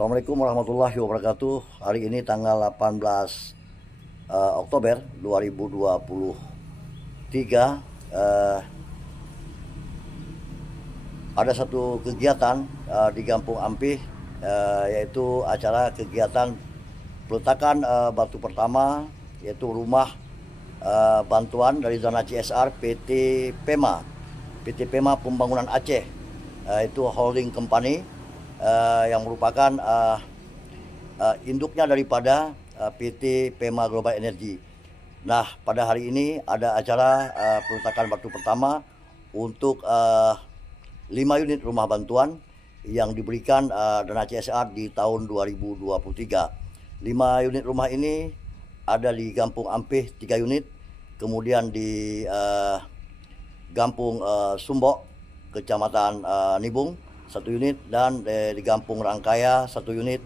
Assalamualaikum warahmatullahi wabarakatuh. Hari ini tanggal 18 Oktober 2023. Ada satu kegiatan di Kampung Ampih, yaitu acara kegiatan peletakan batu pertama, yaitu rumah bantuan dari Dana CSR PT PEMA Pembangunan Aceh. Itu holding company yang merupakan induknya daripada PT PEMA Global Energy. Nah, pada hari ini ada acara peletakan batu pertama untuk 5 unit rumah bantuan yang diberikan Dana CSR di tahun 2023. 5 unit rumah ini ada di Kampung Ampih 3 unit, kemudian di Kampung Sumbok, Kecamatan Nibung 1 unit, dan di Kampung Rangkaya 1 unit.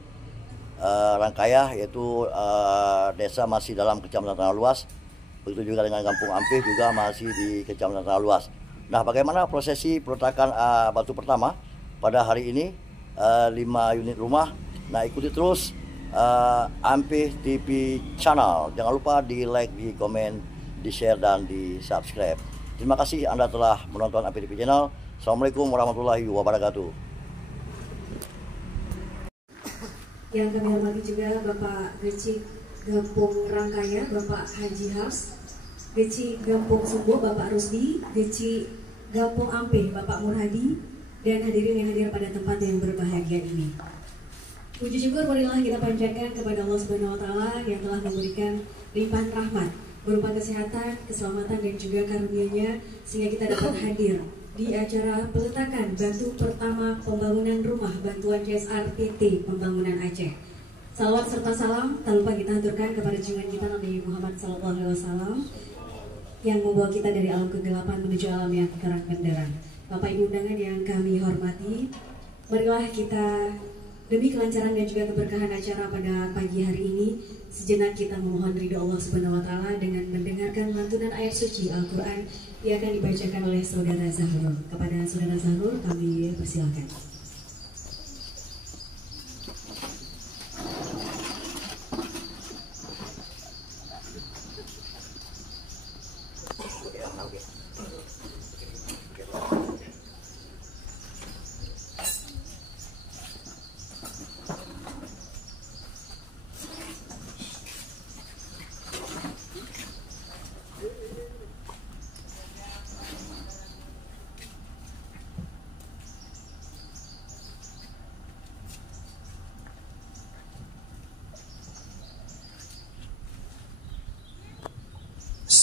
Rangkaya yaitu desa masih dalam Kecamatan Tanah Luas. Begitu juga dengan Kampung Ampih juga masih di Kecamatan Tanah Luas. Nah, bagaimana prosesi peletakan batu pertama pada hari ini 5 unit rumah? Nah, ikuti terus Ampih TV Channel. Jangan lupa di like, di komen, di share, dan di subscribe. Terima kasih Anda telah menonton Ampih TV Channel. Assalamualaikum warahmatullahi wabarakatuh. Yang kami hormati juga Bapak Geci Kampung Rangkaya, Bapak Haji Hars, Geci Kampung Sumbok, Bapak Rusdi, Geci Kampung Ampih, Bapak Murhadi, dan hadirin yang hadir pada tempat yang berbahagia ini. Puji syukur marilah kita panjatkan kepada Allah Subhanahu wa Ta'ala yang telah memberikan limpahan rahmat berupa kesehatan, keselamatan, dan juga karunia-Nya sehingga kita dapat hadir di acara peletakan batu pertama pembangunan rumah bantuan CSR PT Pembangunan Aceh. Salawat serta salam tak lupa kita haturkan kepada junjungan kita Nabi Muhammad SAW yang membawa kita dari alam kegelapan menuju alam yang terang benderang. Bapak Ibu undangan yang kami hormati, marilah kita demi kelancaran dan juga keberkahan acara pada pagi hari ini, sejenak kita memohon ridho Allah Subhanahu wa Ta'ala dengan mendengarkan lantunan ayat suci Al-Quran yang akan dibacakan oleh Saudara Zahrul. Kepada Saudara Zahrul kami persilakan.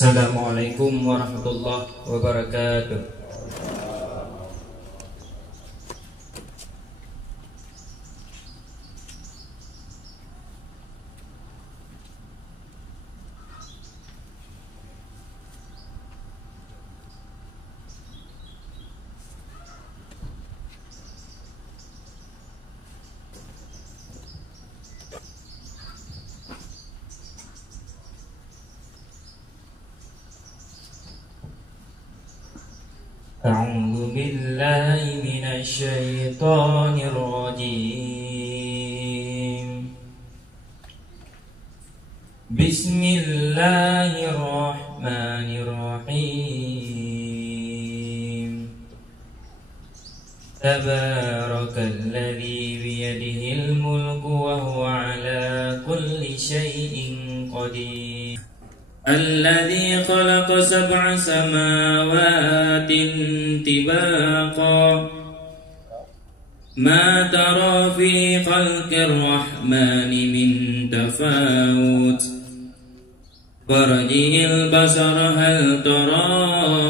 Assalamualaikum warahmatullahi wabarakatuh. A'udzu billahi minasy syaithanir rajim. Bismillahirrahmanirrahim. Tabarakalladzi biyadihil mulku wa huwa ala kulli syai'in qadir. الذي خلق 7 سماوات طباقا ما ترى في خلق الرحمن من تفاوت فارجع البصر هل ترى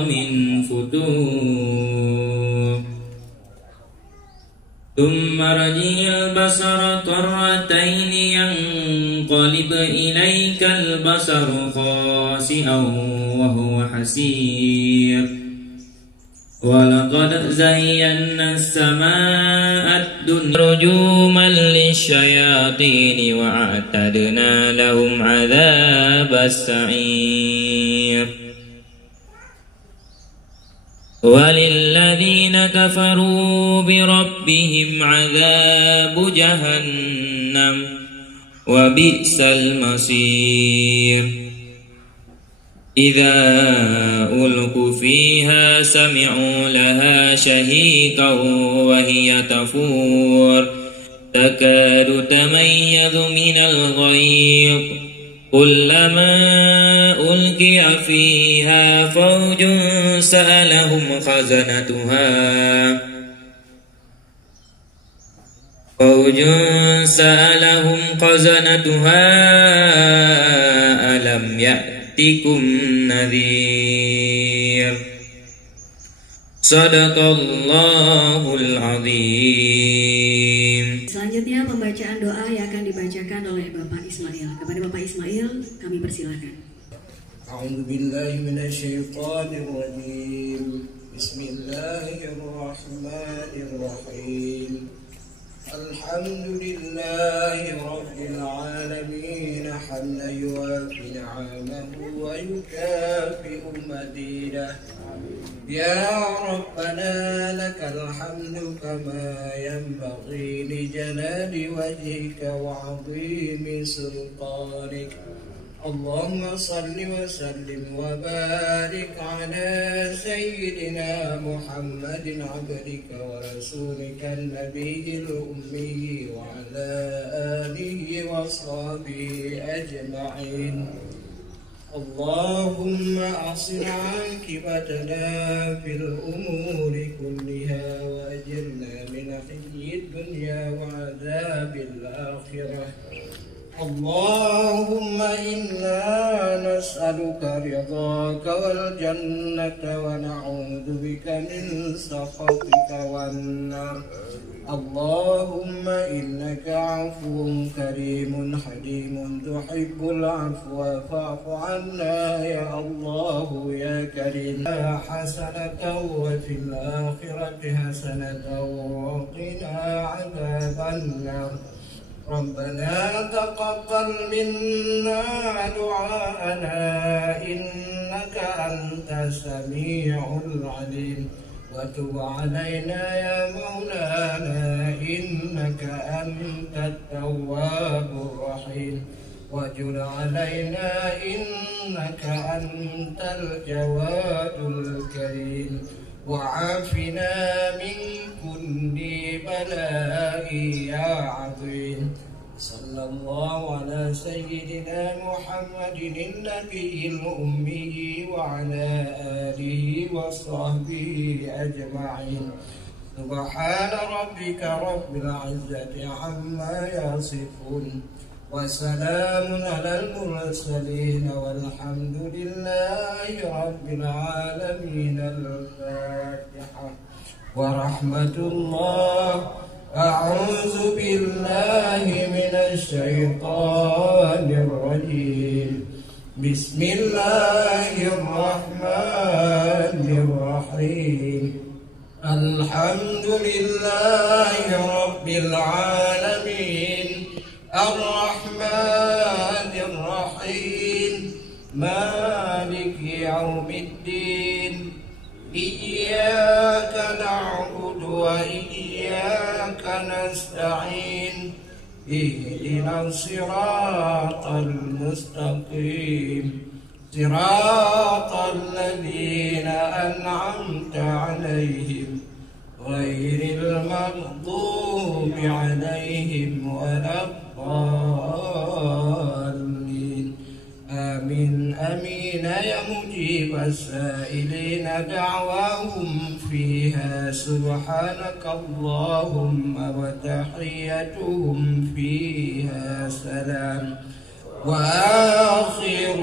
من فتور ثم ارجع البصر كرتين ينقلب إليك البصر خاسئا وهو حسير ولقد زينا السماء الدنيا رجوما للشياطين وأعتدنا لهم عذاب السعير وللذين كفروا بربهم عذاب جهنم وبئس المصير إذا ألقوا فيها سمعوا لها شهيقا وهي تفور تكاد تميز من الغيظ كلما ألقي فيها فوج سألهم خزنتها ألم يأتكم نذير Sadaqallahul Azim. Selanjutnya pembacaan doa yang akan dibacakan oleh Bapak Ismail. Kepada Bapak Ismail kami persilakan. A'udzu billahi minasyaitonir rajim. Bismillahirrahmanirrahim. Alhamdulillahi rabbil alamin hamdan yuwafi ni'amahu wa yukafi'u mazidah. Ya Rabbana lakal hamdu kama yanbaghi li jalali wajhika wa 'azimi sultanik. Allahumma salli wa sallim wa barik ala sayyidina Muhammadin abdika wa rasulika an-nabiyil ummi wa ala alihi wa sahbihi ajma'in. Allahumma ahsin 'aqibatana fil umuri kulliha wa ajirna min khizyid dunya wa 'adzabil akhirah. Allahumma inna nas'aluka ridhaka wal jannata wa na'udzu bika min sakhatika wan nar. Allahumma innaka 'afuwun karimun halimun tuhibbul 'afwa fa'fu 'anna ya Allah ya karim. Hasanatan wa fil akhirati hasanatan wa qina 'adzaban nar. ربنا تقبل منا دعاءنا إنك أنت السميع العليم وتب علينا يا مولانا إنك أنت التواب الرحيم وجد علينا إنك أنت الجواد الكريم وعافنا من كل بلاء يا عظيم. صلى الله على سيدنا محمد النبي الأمي وعلى آله وصحبه أجمعين. سبحان ربك رب العزة عما يصفون وسلام على المرسلين والحمد لله رب العالمين. الفاتحة. ورحمة الله. أعوذ بالله من الشيطان الرجيم. بسم الله الرحمن الرحيم. الحمد لله رب العالمين الرحمن الرحيم مالك يوم الدين. إياك نعبد وإياك نستعين. اهدنا الصراط المستقيم صراط الذين أنعمت عليهم غير المغضوب عليهم ولا الضالين. آمين آمين يا مجيب السائلين دعواهم فيها سبحانك اللهم وتحيتهم فيها سلام وآخر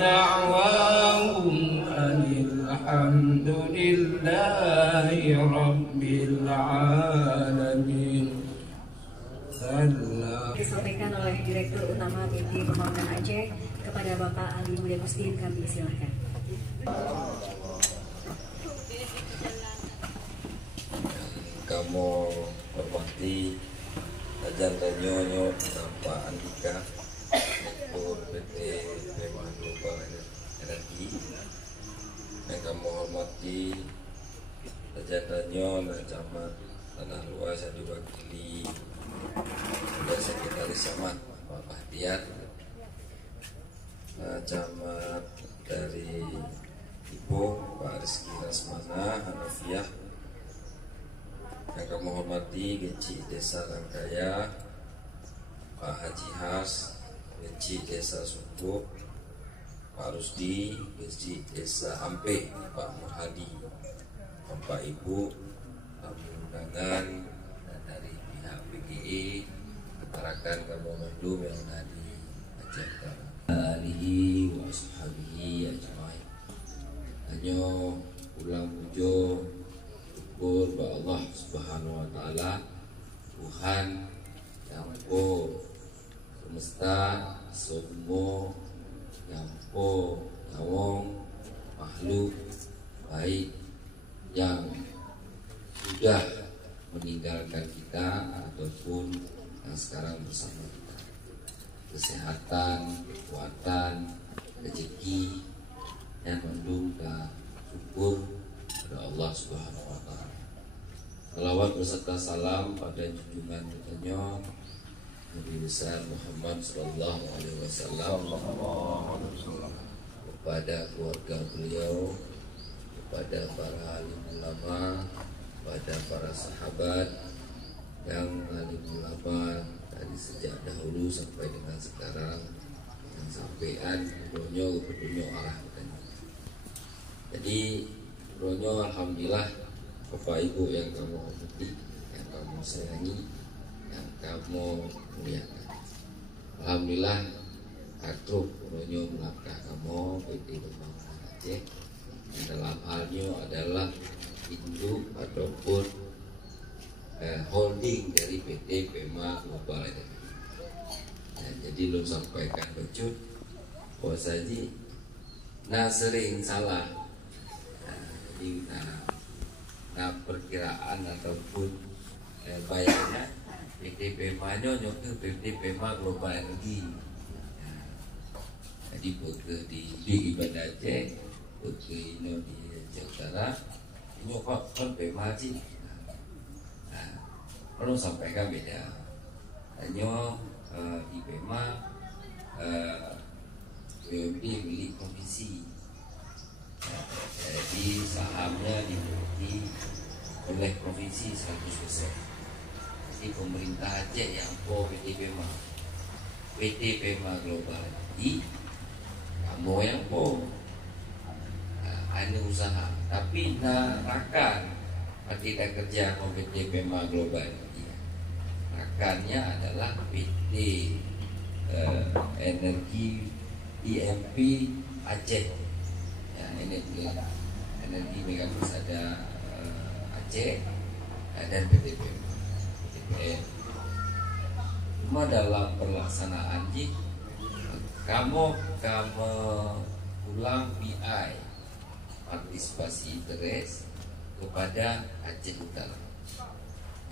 دعواهم أن الحمد لله رب العالمين. Disampaikan oleh Direktur Utama BP Pembangunan Aceh kepada Bapak Ali Budegustin, kami silakan. kamu hormati Ajan dan Nyonya Bapak Andika Direktur PT Pema Global Energi, yang kamu hormati Ajan dan Nyonya Camat Tanah Luas yang diwakili oleh Sekretaris Camat Pak Bahtiar, Camat dari Ibu Pak Rizky Rasmana Hanafiah, yang kami hormati Geci Desa Rangkaya Pak Haji Has, Geci Desa Subuh Pak Rusdi, Geci Desa Ampe Pak Murhadi, Bapak Ibu tamu undangan dan dari pihak PGE, rekan kamu mendum yang dari Aceh Utara, alihi wa ashabihi ajmain. Hanya ulang pujo syukur kepada Allah Subhanahu wa taala, Tuhan yang semesta semua, yang nyawong makhluk baik yang sudah meninggalkan kita ataupun yang sekarang bersama kita. Kesehatan, kekuatan, rezeki yang mendungka syukur kepada Allah Subhanahu wa taala. Salawat beserta salam pada junjungan kita Nabi besar Muhammad sallallahu alaihi wasallam, kepada keluarga beliau, kepada para alim ulama, kepada para sahabat yang alim ulama dari sejak dahulu sampai dengan sekarang, yang sampean dunia ke dunia arah katanya. Jadi dunia alhamdulillah Bapak Ibu yang kamu hormati, yang kamu sayangi, yang kamu muliakan. Alhamdulillah akrab dunia melangkah kamu PT Pembangunan Aceh. Dalam halnya adalah induk ataupun holding dari PT Pema Global Energi. Jadi lo sampaikan becut bahwa saja sering salah, jadi perkiraan ataupun bayarnya PT Pema nyonya ke PT Pema Global Energi. Jadi bekerja di Banda Aceh, bekerja di Aceh Utara, ini kan Pema sih. Perlu sampaikan beda. Hanya di Pema BUMD milik provinsi. Jadi sahamnya dimiliki oleh provinsi 100%. Jadi pemerintah Aceh yang PT Pema, PT Pema Global Energi, kamu yang ada usaha, tapi rakan kita kerja PT Pema Global Energi. Rakannya adalah PT Energi IMP Aceh, ya, energi Mega Persada Aceh dan PT PTPN. Cuma dalam pelaksanaan kamu ulang PI partisipasi interest kepada Aceh Utara.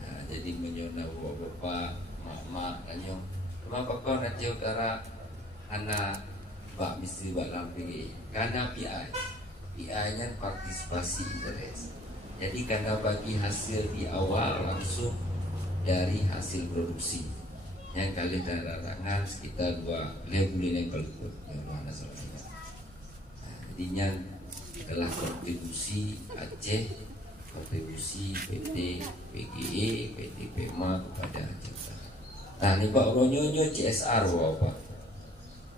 Nah, jadi menyona bapak, mak, anyo, kenapa kau Aceh Utara anak bak mesti dalam PGE? Karena PI-nya partisipasi interest. Jadi karena bagi hasil di awal langsung dari hasil produksi yang kali larangan sekitar 2 bulan yang kalau mana salahnya. Jadinya adalah kontribusi Aceh, kontribusi PT PGE, PT Pema kepada Aceh Utara. Nah ini Pak Ronyo CSR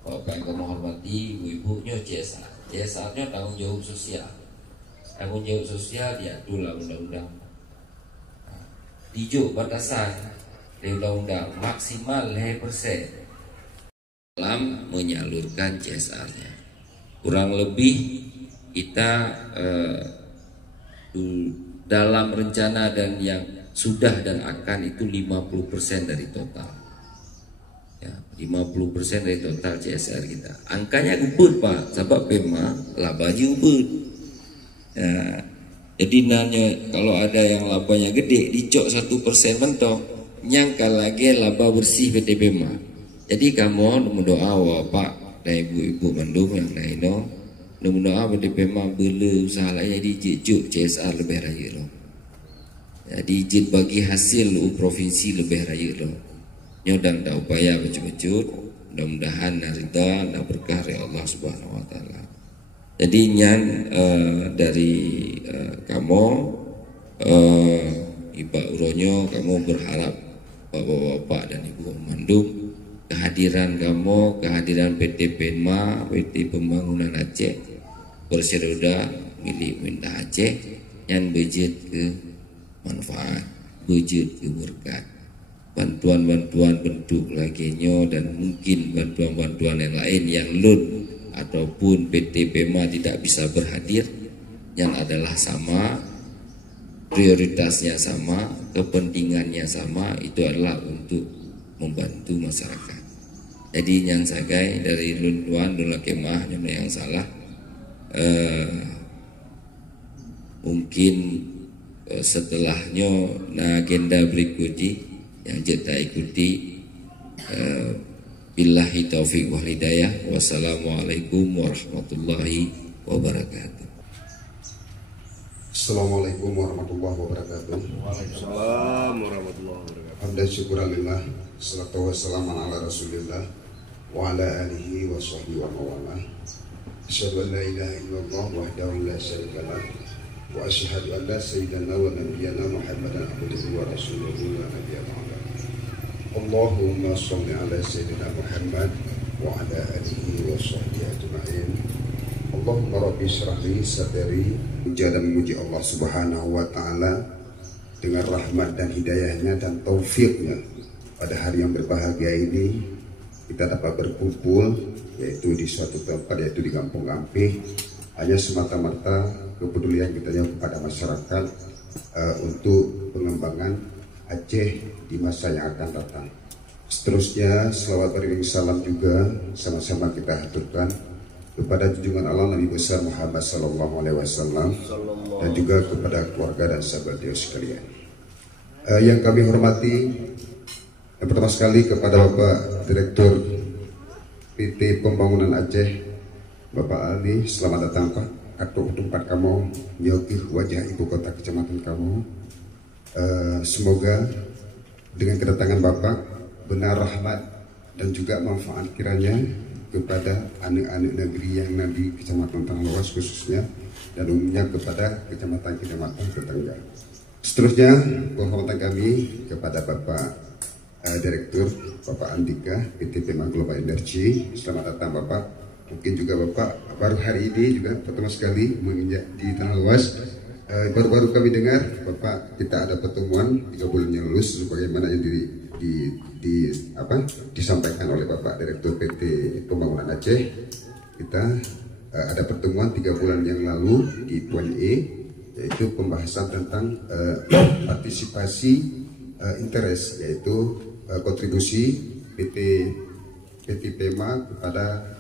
Bapak yang kamu hormati, ibu-ibunya CSR. CSR-nya tanggung jawab sosial. Tanggung jawab sosial diatur lah undang-undang. Dijuk batasan di undang-undang maksimal 5% dalam menyalurkan CSR-nya. Kurang lebih kita dalam rencana dan yang sudah dan akan itu 50% dari total. Ya, 50% dari total CSR kita. Angkanya ubud Pak, sebab Pema lah baju ubud. Ya, Jadi nanya kalau ada yang labanya gede dicok 1% mentok nyangka lagi laba bersih PT PEMA. Jadi kamu mendoa Pak dan ibu-ibu Bandung yang lain mendoa PT PEMA bela usaha lain jadi jejuk CSR lebih raya loh. Jadi izin bagi hasil provinsi lebih raya loh. Nyodang dah upaya becut-becut, mudah-mudahan narita dan berkah dari Allah Subhanahu Wa Taala. Jadi nyan dari kamu Iba Uronyo, kamu berharap bapak-bapak dan ibu Mandung kehadiran kamu, kehadiran PT PEMA, PT Pembangunan Aceh berseroda milik Mindah Aceh yang budget ke manfaat, budget ke berkat, bantuan-bantuan bentuk lainnya dan mungkin bantuan-bantuan yang lain yang LUN ataupun PT PEMA tidak bisa berhadir, yang adalah sama, prioritasnya sama, kepentingannya sama, itu adalah untuk membantu masyarakat. Jadi yang sagai dari LUN Tuan Dula Kemah yang salah mungkin setelahnya agenda berikutnya yang kita ikuti billahi taufiq wal hidayah. Wassalamualaikum warahmatullahi wabarakatuh. Assalamualaikum warahmatullahi wabarakatuh. Waalaikumsalam warahmatullahi wabarakatuh. Hamdan syukuran lillah, salatu wassalamu ala rasulillah wa ala alihi wa sahbihi wa mawalah. Asyhadu an la ilaha illallah wahdahu la syarika lah wa asyhadu an la sayyidana wa nabiyyana Muhammadan abduhu wa rasuluhu la nabiyya ba'da. Allahumma shalli ala sayyidina Muhammad wa ala alihi wa sahbihi ajma'in. Allahumma rabbi shrah li sadri. Puja dan memuji Allah Subhanahu wa taala dengan rahmat dan hidayahnya dan taufiknya pada hari yang berbahagia ini kita dapat berkumpul yaitu di suatu tempat, yaitu di Kampung Ampih, hanya semata-mata kepedulian kita kepada masyarakat untuk pengembangan Aceh di masa yang akan datang. Seterusnya selawat beriring salam juga sama-sama kita haturkan kepada junjungan Allah Nabi besar Muhammad sallallahu alaihi wasallam dan juga kepada keluarga dan sahabat beliau sekalian. Yang kami hormati, yang pertama sekali kepada Bapak Direktur PT Pembangunan Aceh, Bapak Ali, selamat datang Pak. Atau tempat kamu menyokir wajah ibu kota kecamatan kamu. Semoga dengan kedatangan Bapak benar rahmat dan juga manfaat kiranya kepada anak-anak negeri yang di Kecamatan Tanah Luas khususnya dan umumnya kepada kecamatan-kecamatan tetangga. Seterusnya penghormatan kami kepada Bapak Direktur Bapak Andika PT PEMA Global Energy. Selamat datang Bapak. Mungkin juga Bapak baru hari ini juga pertama sekali menginjak di Tanah Luas. Baru-baru kami dengar Bapak kita ada pertemuan 3 bulan yang lalu sebagaimana yang disampaikan oleh Bapak Direktur PT Pembangunan Aceh. Kita ada pertemuan 3 bulan yang lalu di Poin E, yaitu pembahasan tentang partisipasi interest, yaitu kontribusi PT PEMA kepada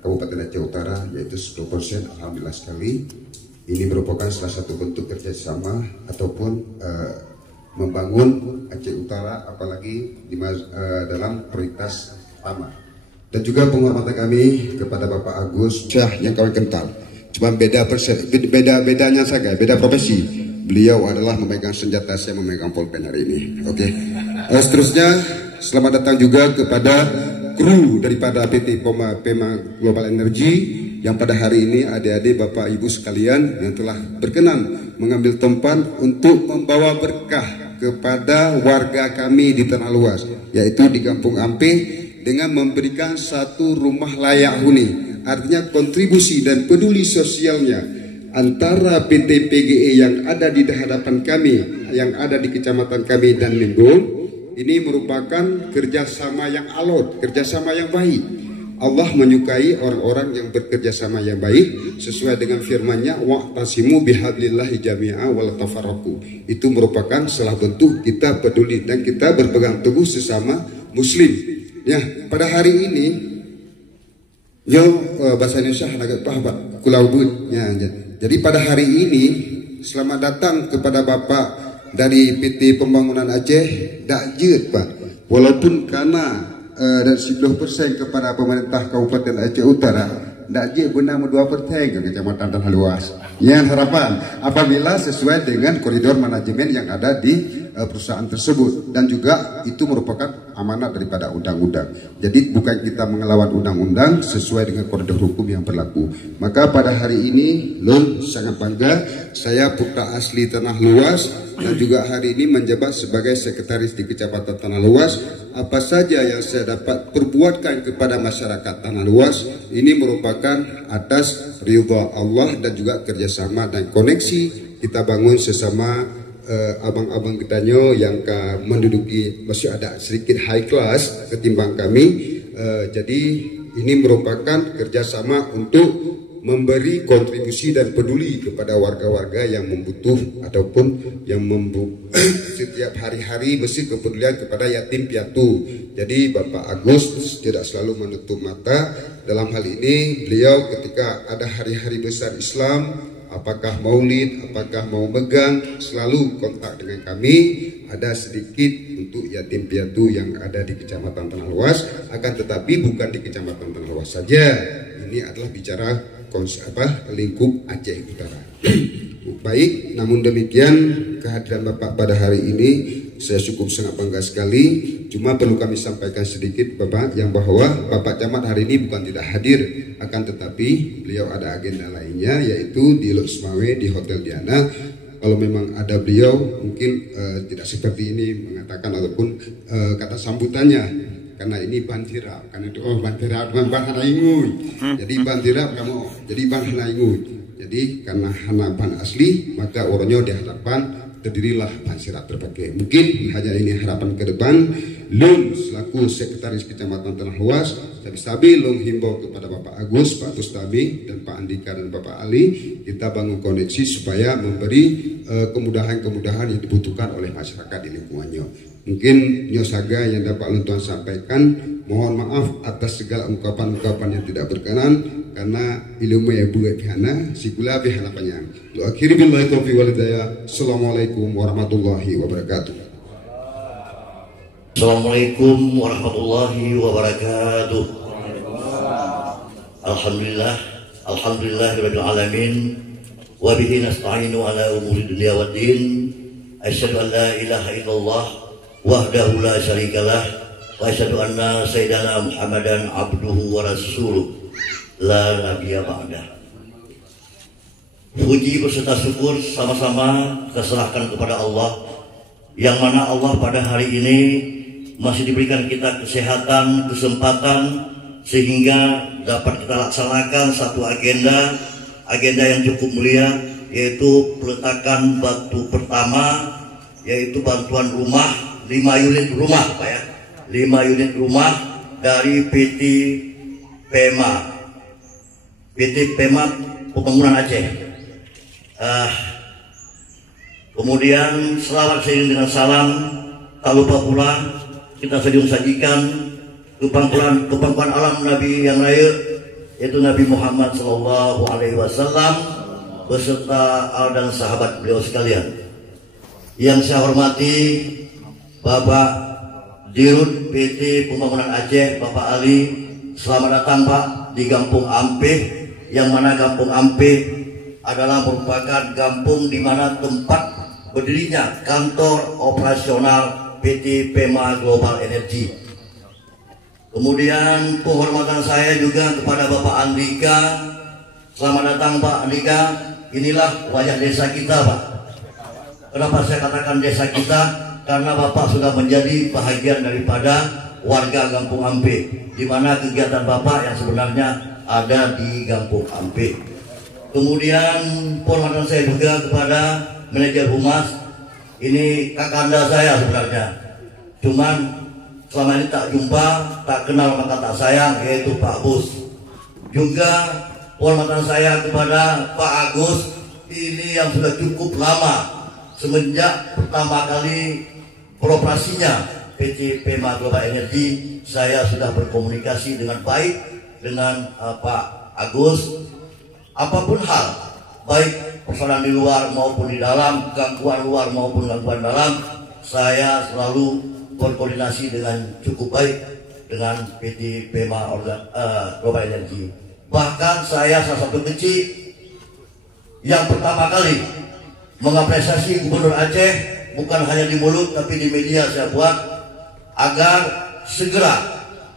Kabupaten Aceh Utara, yaitu 10%. Alhamdulillah sekali, ini merupakan salah satu bentuk kerjasama ataupun membangun Aceh Utara, apalagi dalam prioritas utama. Dan juga penghormatan kami kepada Bapak Agus Syah yang kawan kental. Cuma bedanya saja, beda profesi. Beliau adalah memegang senjata, saya memegang pulpen hari ini. Oke. Seterusnya selamat datang juga kepada kru daripada PT PEMA Global Energy yang pada hari ini adik-adik Bapak Ibu sekalian yang telah berkenan mengambil tempat untuk membawa berkah kepada warga kami di Tanah Luas, yaitu di Kampung Ampih, dengan memberikan satu rumah layak huni. Artinya kontribusi dan peduli sosialnya antara PT PGE yang ada di hadapan kami, yang ada di kecamatan kami dan Mendung, ini merupakan kerjasama yang alot, kerjasama yang baik. Allah menyukai orang-orang yang bekerjasama yang baik sesuai dengan firman-Nya, wa'tasimu bihablillahi jami'a wala tafarraqu. Itu merupakan salah bentuk kita peduli dan kita berpegang teguh sesama muslim. Ya, pada hari ini bahasa Indonesia agak paham Pak, kulaubut. Ya. Jadi pada hari ini selamat datang kepada Bapak dari PT Pembangunan Aceh. Dak jeut Pak, walaupun karena dan 10% kepada pemerintah Kabupaten Aceh Utara, dak jeut benar 2% ke Kecamatan Tanah Luas. Yang harapan apabila sesuai dengan koridor manajemen yang ada di perusahaan tersebut, dan juga itu merupakan amanat daripada undang-undang. Jadi bukan kita mengelawan undang-undang, sesuai dengan koridor hukum yang berlaku. Maka pada hari ini Lun sangat bangga, saya putra asli Tanah Luas dan juga hari ini menjabat sebagai sekretaris di Kecamatan Tanah Luas. Apa saja yang saya dapat perbuatkan kepada masyarakat Tanah Luas ini merupakan atas ridha Allah dan juga kerjasama dan koneksi kita bangun sesama abang-abang ketanyo yang menduduki masih ada sedikit high class ketimbang kami. Jadi ini merupakan kerjasama untuk memberi kontribusi dan peduli kepada warga-warga yang membutuh ataupun yang setiap hari-hari mesti kepedulian kepada yatim piatu. Jadi Bapak Agus tidak selalu menutup mata dalam hal ini. Beliau ketika ada hari-hari besar Islam, apakah maulid, apakah mau megang, selalu kontak dengan kami. Ada sedikit untuk yatim piatu yang ada di Kecamatan Tanah Luas, akan tetapi bukan di Kecamatan Tanah Luas saja. Ini adalah bicara lingkup Aceh Utara. Baik, namun demikian kehadiran Bapak pada hari ini saya cukup sangat bangga sekali. Cuma perlu kami sampaikan sedikit Bapak, yang bahwa Bapak Camat hari ini bukan tidak hadir, akan tetapi beliau ada agenda lainnya, yaitu di Loksmawe di Hotel Diana. Kalau memang ada beliau mungkin tidak seperti ini mengatakan ataupun kata sambutannya, karena ini bantirap, karena itu bantirap bukan bahan ingui. Jadi bantirap kamu, jadi bahan ingui. Jadi karena hanapan asli, maka orangnya di hadapan terdirilah bansirat terpakai. Mungkin hanya ini harapan ke depan. Lun selaku sekretaris Kecamatan Tanah Luas, sabi-sabi Lun himbau kepada Bapak Agus, Pak Tustami, dan Pak Andika dan Bapak Ali, kita bangun koneksi supaya memberi kemudahan-kemudahan yang dibutuhkan oleh masyarakat di lingkungannya. Mungkin nyosaga yang dapat Lun Tuan sampaikan, mohon maaf atas segala ungkapan-ungkapan yang tidak berkenan, karena ilmu yang buat hana sikula bihana panjang. Lu akhiri billahi taufiq wal hidayah. Assalamualaikum warahmatullahi wabarakatuh. Assalamualaikum warahmatullahi wabarakatuh. Alhamdulillah, alhamdulillahirabbil alamin. Wa bihi nasta'inu ala umuri dunya waddin. Asyhadu an la ilaha illallah wahdahu la syarikalah wa asyhadu anna sayyidana Muhammadan abduhu wa rasuluh la nabiyya ba'dah. Puji beserta syukur sama-sama kita serahkan kepada Allah, yang mana Allah pada hari ini masih diberikan kita kesehatan, kesempatan, sehingga dapat kita laksanakan satu agenda yang cukup mulia, yaitu peletakan batu pertama, yaitu bantuan rumah 5 unit rumah Pak ya, 5 unit rumah dari PT PEMA Pembangunan Aceh. Kemudian selawat seiring dengan salam, tak lupa pula kita sedang sajikan kepangkuan alam Nabi yang layak, yaitu Nabi Muhammad SAW beserta al dan sahabat beliau sekalian. Yang saya hormati Bapak Dirut PT Pembangunan Aceh, Bapak Ali, selamat datang Pak di Kampung Ampeh, yang mana Kampung Ampeh adalah merupakan kampung di mana tempat berdirinya kantor operasional PT PEMA Global Energy. Kemudian penghormatan saya juga kepada Bapak Andika. Selamat datang Pak Andika. Inilah wajah desa kita Pak. Kenapa saya katakan desa kita? Karena Bapak sudah menjadi bahagian daripada warga Kampung Ampeh, di mana kegiatan Bapak yang sebenarnya ada di Kampung Ampeh. Kemudian penghormatan saya juga kepada manajer humas. Ini kakanda saya sebenarnya, cuman selama ini tak jumpa, tak kenal maka tak sayang, yaitu Pak Bus. Juga penghormatan saya kepada Pak Agus, ini yang sudah cukup lama, semenjak pertama kali beroperasinya PT PEMA Global Energy, saya sudah berkomunikasi dengan baik dengan Pak Agus. Apapun hal, baik persoalan di luar maupun di dalam, gangguan luar maupun gangguan dalam, saya selalu berkoordinasi dengan cukup baik dengan PT PEMA Global Energy. Bahkan saya salah satu kecil yang pertama kali mengapresiasi Gubernur Aceh, bukan hanya di mulut tapi di media saya buat, agar segera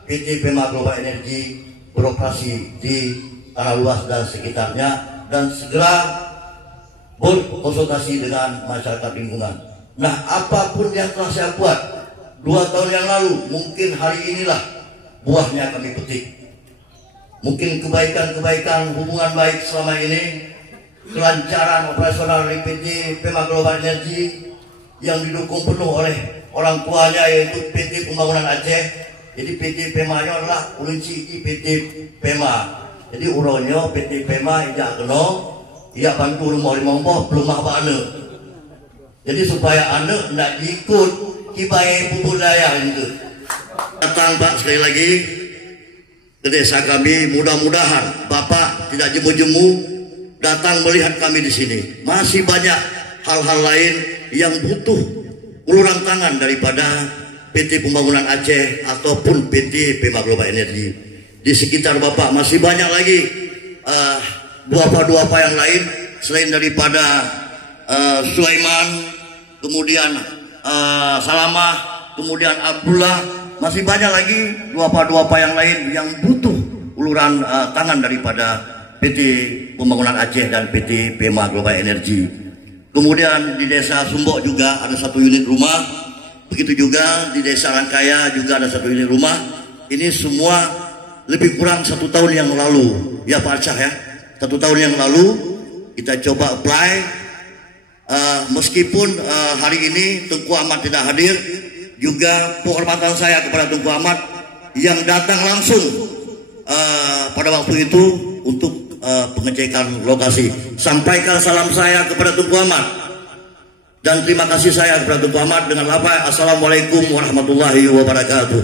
PT PEMA Global Energy beroperasi di tanah luas dan sekitarnya, dan segera berkonsultasi dengan masyarakat lingkungan. Nah, apapun yang telah saya buat 2 tahun yang lalu, mungkin hari inilah buahnya kami petik. Mungkin kebaikan-kebaikan hubungan baik selama ini, kelancaran operasional di PT PEMA Global Energy yang didukung penuh oleh orang tuanya, yaitu PT Pembangunan Aceh. Jadi PT PEMA adalah kunci PT PEMA. Jadi uronyo PT PEMA ijak keno, ia bantu rumah limau belum ane. Jadi supaya ane tidak ikut kibai budaya itu. Datang Pak sekali lagi ke desa kami, mudah-mudahan Bapak tidak jemu-jemu datang melihat kami di sini. Masih banyak hal-hal lain yang butuh uluran tangan daripada PT Pembangunan Aceh ataupun PT PEMA Global Energy. Di sekitar Bapak masih banyak lagi duafa-duafa yang lain selain daripada Sulaiman, kemudian Salamah, kemudian Abdullah. Masih banyak lagi duafa-duafa yang lain yang butuh uluran tangan daripada PT Pembangunan Aceh dan PT PEMA Global Energy. Kemudian di desa Sumbok juga ada 1 unit rumah. Begitu juga di desa Rangkaya juga ada 1 unit rumah. Ini semua lebih kurang 1 tahun yang lalu, ya Pak Acah ya. 1 tahun yang lalu kita coba apply. Meskipun hari ini Tengku Ahmad tidak hadir, juga penghormatan saya kepada Tengku Ahmad yang datang langsung pada waktu itu untuk pengecekan lokasi. Sampaikan salam saya kepada Tengku Ahmad. Dan terima kasih saya kepada Tengku Ahmad dengan lafaz Assalamualaikum warahmatullahi wabarakatuh.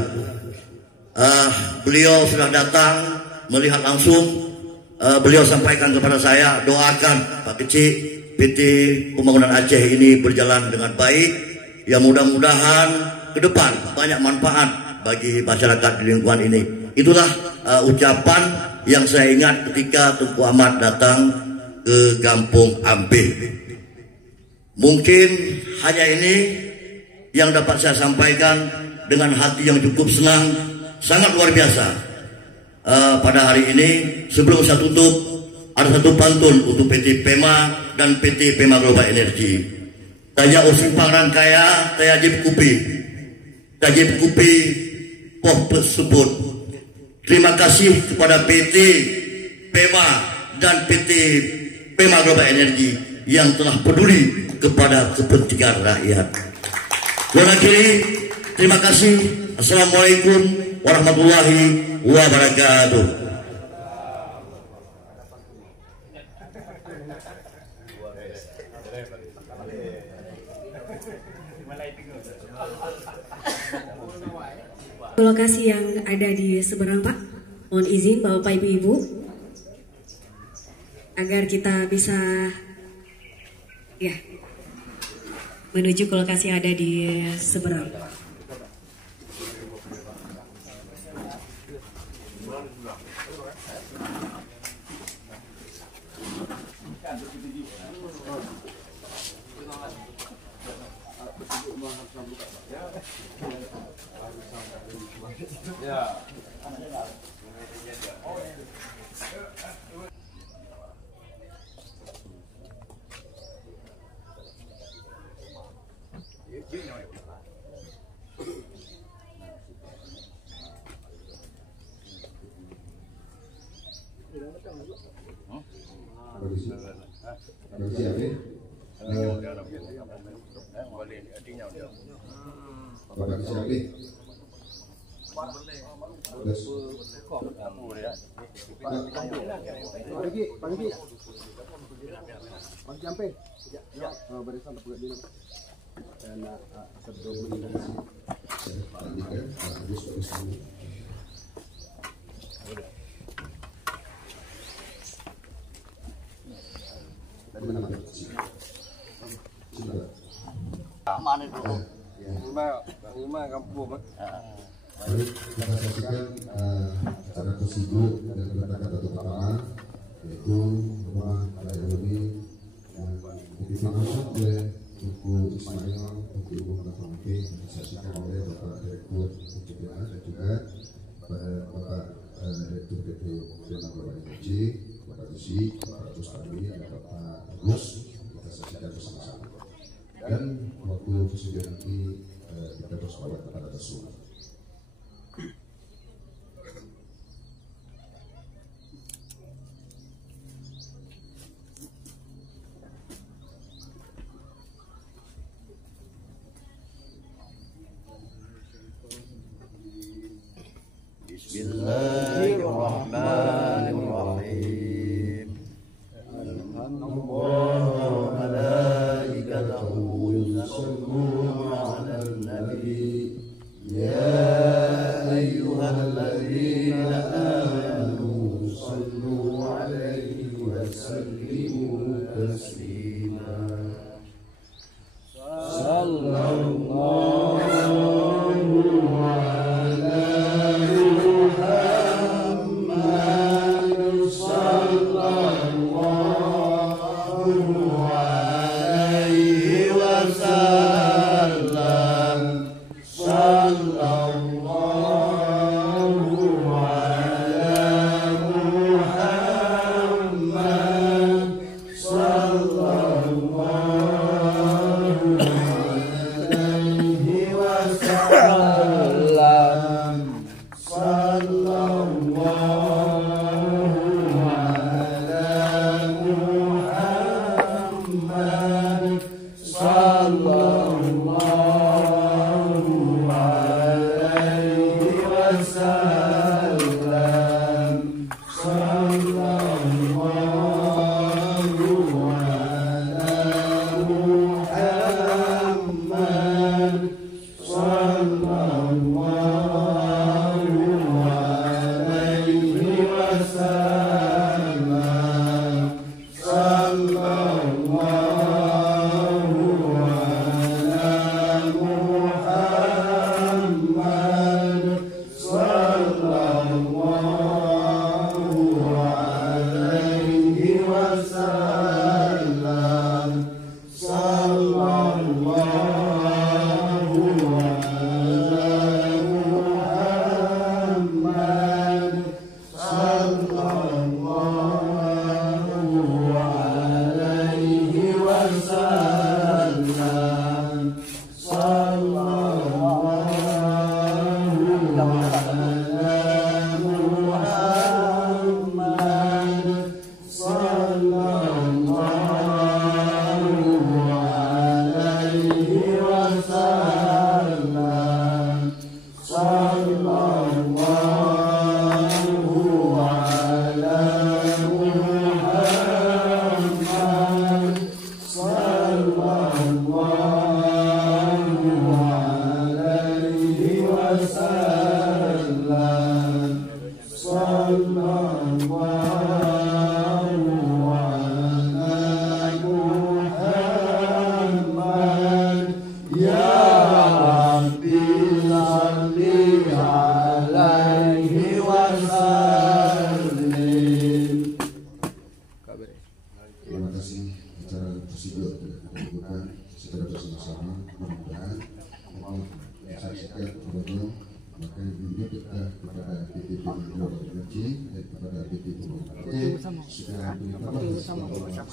Beliau sudah datang melihat langsung. Beliau sampaikan kepada saya, doakan Pak Kecik PT Pembangunan Aceh ini berjalan dengan baik. Ya mudah-mudahan ke depan banyak manfaat bagi masyarakat di lingkungan ini. Itulah ucapan yang saya ingat ketika Tengku Ahmad datang ke Kampung Ampe. Mungkin hanya ini yang dapat saya sampaikan dengan hati yang cukup senang, sangat luar biasa. Pada hari ini, sebelum saya tutup, ada 1 pantun untuk PT PEMA dan PT PEMA Global Energy. Tanya Usimpang Rangkaya, Tajib Kupi, Poh Pesebut. Terima kasih kepada PT PEMA dan PT PEMA Global Energy yang telah peduli kepada kepentingan rakyat. Dan akhiri, terima kasih. Assalamualaikum warahmatullahi wabarakatuh. Lokasi yang ada di seberang Pak, mohon izin Bapak Ibu-Ibu agar kita bisa menuju ke lokasi yang ada di seberang. Dari mana? Baik, kita saksikan acara tersebut dan peletakan batu pertama, yaitu rumah layak huni yang dibangun oleh Tuku Ismail untuk Ibu Penampi yang disaksikan oleh Bapak Direktur PPA dan juga Bapak Direktur PT Pembangunan Global Energy, Bapak Gusi, Bapak Rustadi, dan Bapak Agus. Kita saksikan bersama-sama. Dan waktu sesudah nanti kita bersolawat kepada Rasul. Bismillahirrahmanirrahim. Alhamdulillah wa malaikatahu yusalluna 'alan nabi. Ya ayyuhalladzina amanu sallu 'alaihi wa sallimu taslima. Sallallahu Terima kasih acara tersebut dilakukan secara bersama-sama. Mudah-mudahan saksikan kepada maka ini kita kepada PT Global Energy dan kepada PT Pembangunan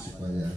supaya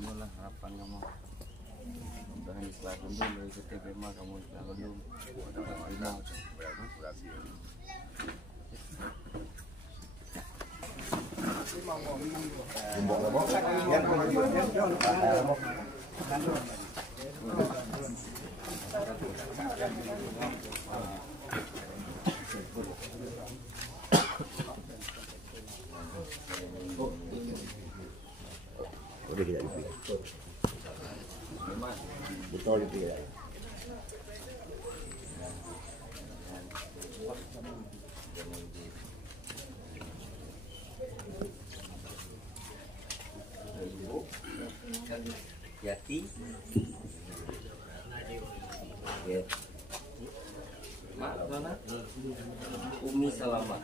inilah harapan kamu. Mudah-mudahan diselahkan dulu dari CTP mah kamu selalu dulu dapat terima. Udah tidak dipilih. Betul dipilih. Yati. Ya. Mak, mana? Umi Salamat.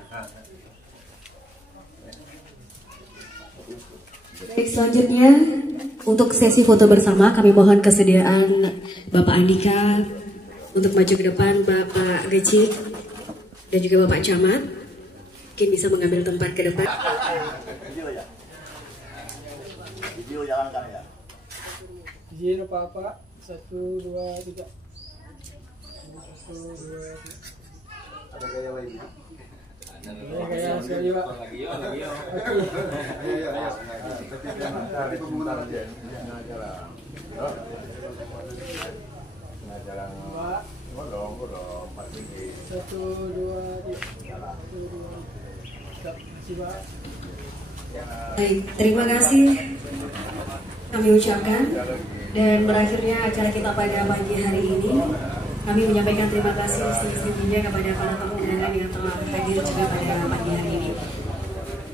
Baik, selanjutnya untuk sesi foto bersama kami mohon kesediaan Bapak Andika untuk maju ke depan, Bapak Gecik dan juga Bapak Camat mungkin bisa mengambil tempat ke depan. Video ya. Video jalankan ya. Izin apa-apa. 1, 2, 3. 1, 2, 3. Ada gaya lain. Gaya sekali Pak. Nanti pembangunan aja. Pak. 1, 2, 3. 1, 2. Terima kasih Pak. Baik, terima kasih kami ucapkan dan berakhirnya acara kita pada pagi hari ini. Kami menyampaikan terima kasih setinggi-tingginya kepada para tamu undangan yang telah hadir juga pada pagi hari ini.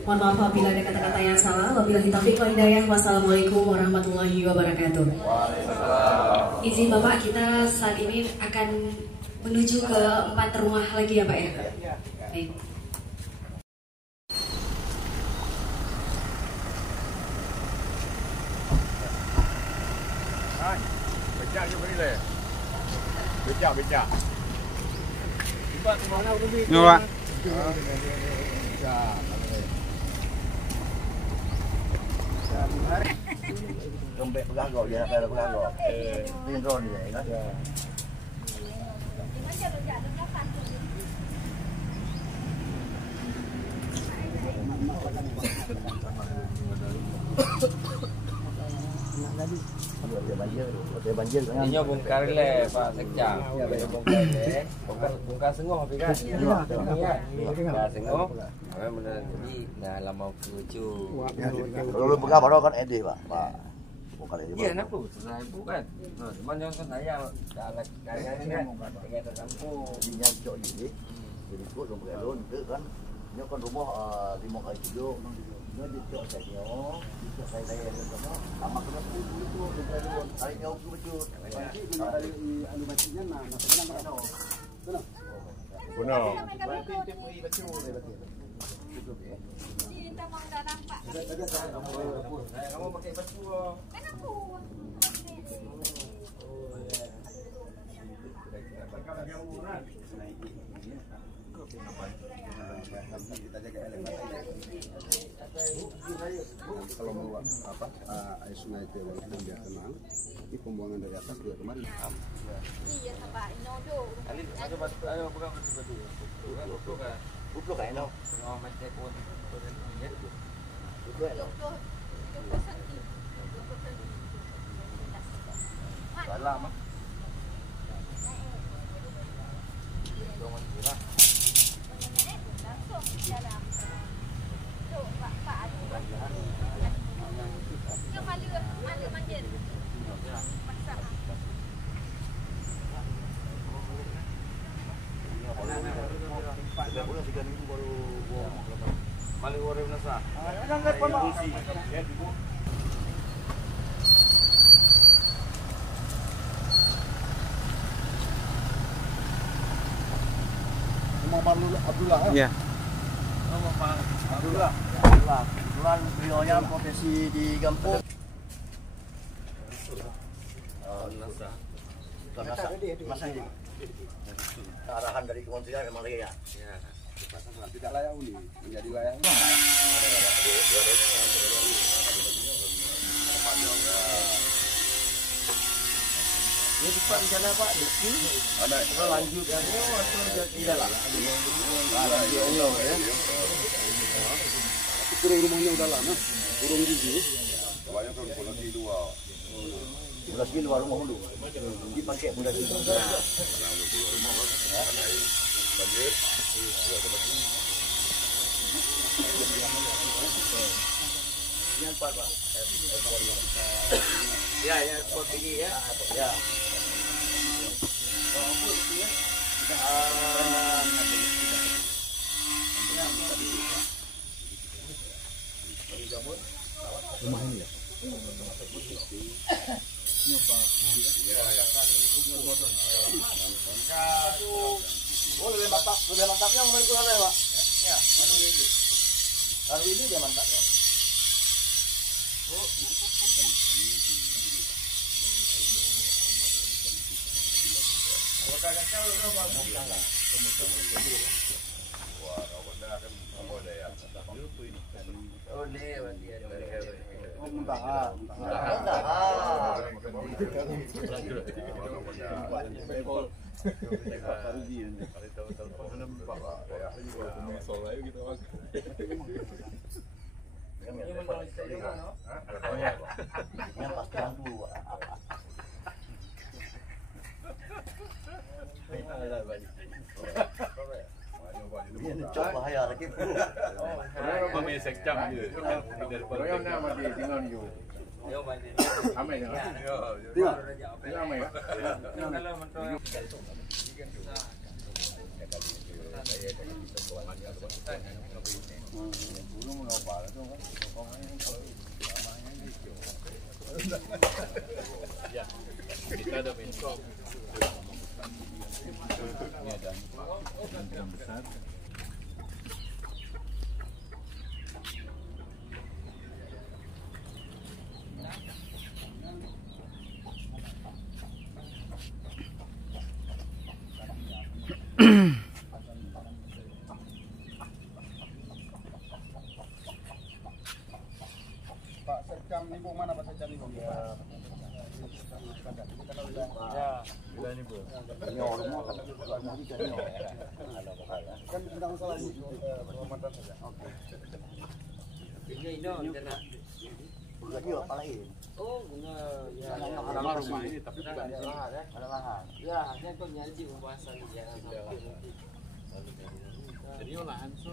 Mohon maaf apabila ada kata-kata yang salah. Wabillahi taufiq wal hidayah. Wassalamualaikum warahmatullahi wabarakatuh. Izin Bapak, kita saat ini akan menuju ke 4 rumah lagi ya Pak ya. Baik. Becak je beri le. Becak. Cepat ke mana udah ni? Pak. Dompet pegagok dia nak pegagok. Tindron dia kan. Dia banjir kan. Ini bongkar le Pak Sekja. Ini bongkar le. Bongkar sengoh tapi kan. Bongkar sengoh. Benar jadi nah lama lucu. Kalau pegang baru kan ede Pak. Bukan ede. Iya nak tu, saya bukan. Cuma yang saya dalam kaya ni kan. Kaya tercampur. Dia cok jadi. Jadi kok dong pakai loan tu kan. Ini kan rumah 5 kali 7. Nó đi chợ chạy nhỏ, đi chợ đây đây là nó sama kena itu dengan hari nyau tu betul. Dari anu bacinya nah, senang kan no. Benar. Benar. Kamu pakai batu. Kalau mau apa air sungai itu walaupun dia tenang, tapi pembuangan dari atas juga kemarin. Iya sampai inodo. Ada batu, ada bukan batu. Bukan kan? Bukan kan no. Oh, macam pun. Bukan no. Salah mah. Jangan gila. Langsung jalan. Tuh, Pak ada. Yang malu manjir. Paksa. Sudah bulan 3 minggu baru Malu orang nasa. Enggak apa-apa. Abdullah. Iya. Abdullah. Kebetulan beliaunya profesi di Gampung. Masa ini. Arahan dari kementerian memang lagi ya. Tidak layak uni, menjadi layak. Ini cepat di sana Pak, Diki. Ada lanjut ya. Tidak lah. Allah ya. Kurung rumahnya udah lama, kurung di sini. Kebanyakan pulau di luar. Pulau di luar rumah dulu. Dipakai pulau di luar. Ya, ya, spot tinggi ya. Ya. Rumah ini ya. Oh, lebih mantapnya mau ikut ada Pak? Ya, kalau ini dia mantap ya. Cok bahaya lagi. Kami sekjam je. Kau nak mati tinggal ni. Amai dah. Tinggal amai ya. Kita ada mentok. Ini ada yang besar. Pak Sekjam ni Bu, mana Pak Sekjam ni Bu? Ya. Bila ni Bu. Ini orang mau kan rumah ni kan. Kan tidak masalah ini. Permatan saja. Okey. Ini kita nak. Lagi apa lain? Oh, bunga ya. Nama rumah ini tapi bukan di sini. Ada lahan. Ya, hanya kau nyaji pembahasan dia. Jadi olahan so.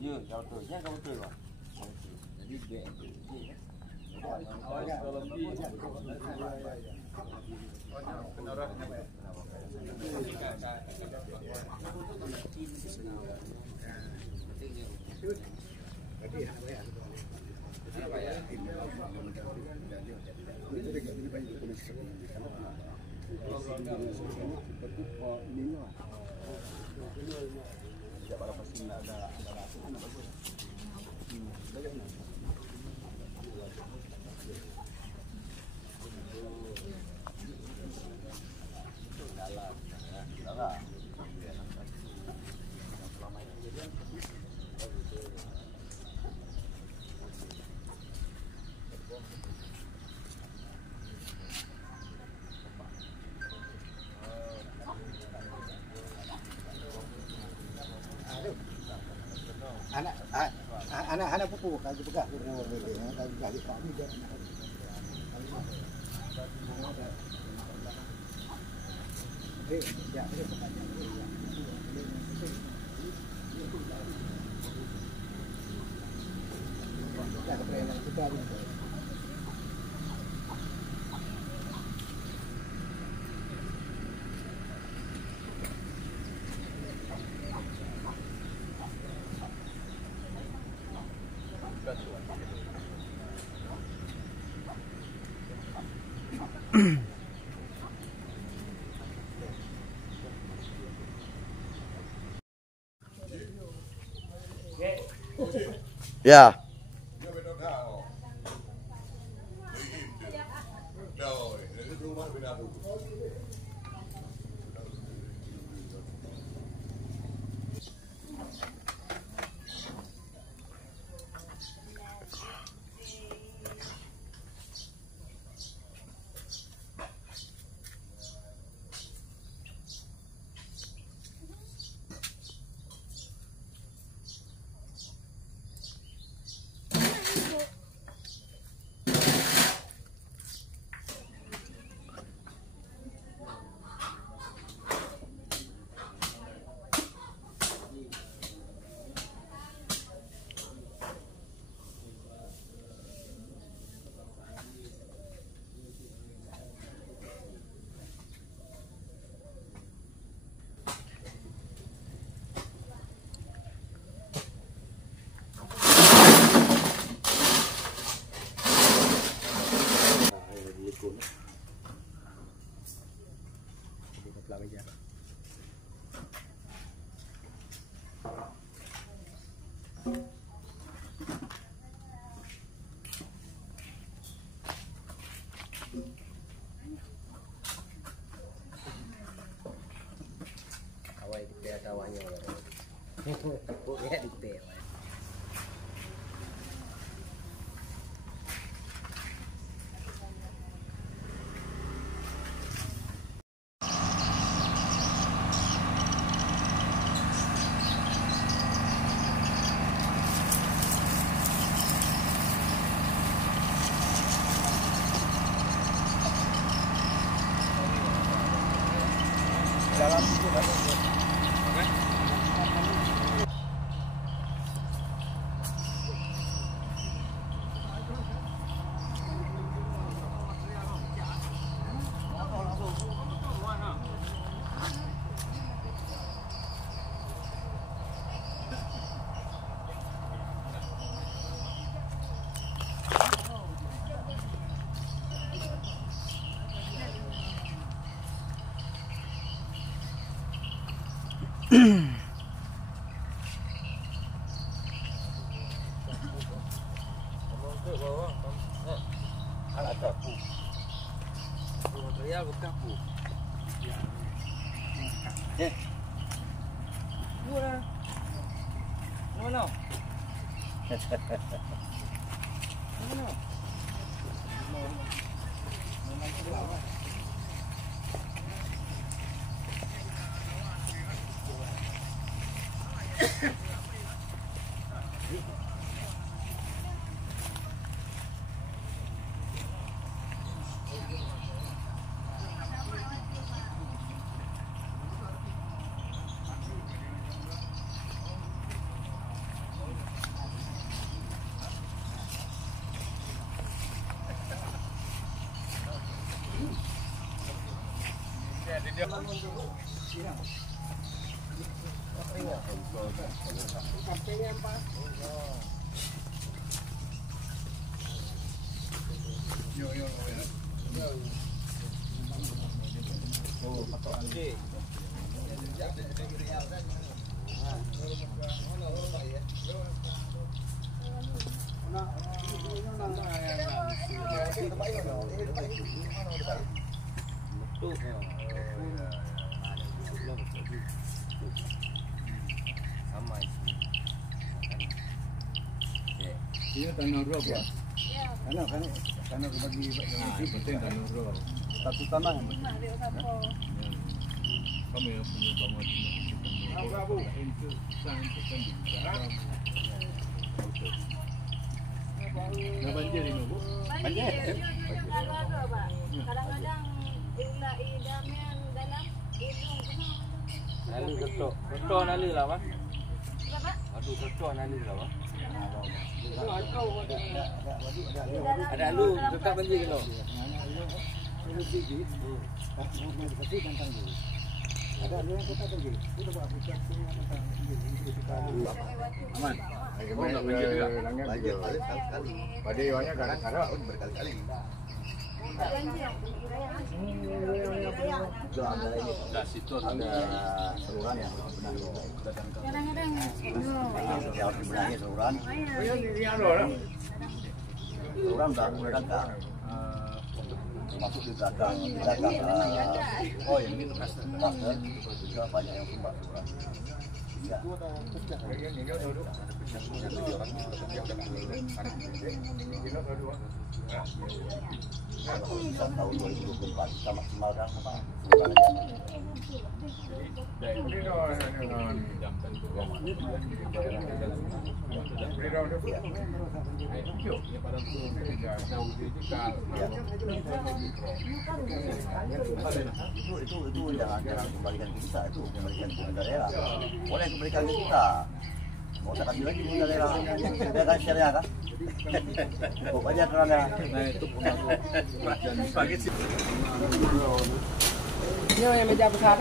Ya, kau tu. Yang kau betul lah. Jadi baik. Anak pupu kalau pegang kalau jadi Pak ni dia. Ya, Ya. Pokoknya detail. Jalan itu kan. Alat kapu. Material kapu. Murah. Mana? Mana? Iya tanah roh Pak. Tanah bagi penting tanah roh. Satu tanah. Kami yang punya bangun itu sampai kan nah banjir ini Bu. Banjir. Agak-agak Pak. Kadang-kadang idamnya dalam hidung kena. Lalu ketok. Ketok lalu lah Pak. Berapa? Aduh ketok lalu lah Pak. Ada lu tetap banjir lo. Ada lu yang tetap banjir. Aman. Enggak banjir juga. Banjir kali. Pada iwannya kadang-kadang berkali-kali. Nah, situ ada saluran yang harus dibenahi. Kadang-kadang Yang harus dibenahi saluran. Saluran udah gagal. Termasuk di belakang. Oh ini cluster juga banyak yang tumbang saluran. Tahun 2024 kita maksimalkan itu jangan kembalikan ke kita, itu kembalikan ke daerah. Boleh kembalikan ke kita. Mau saya kasih lagi ke daerah. Saya kasih share-nya kan. Pokoknya karena Nah itu pagi sih. Ini yang meja besar.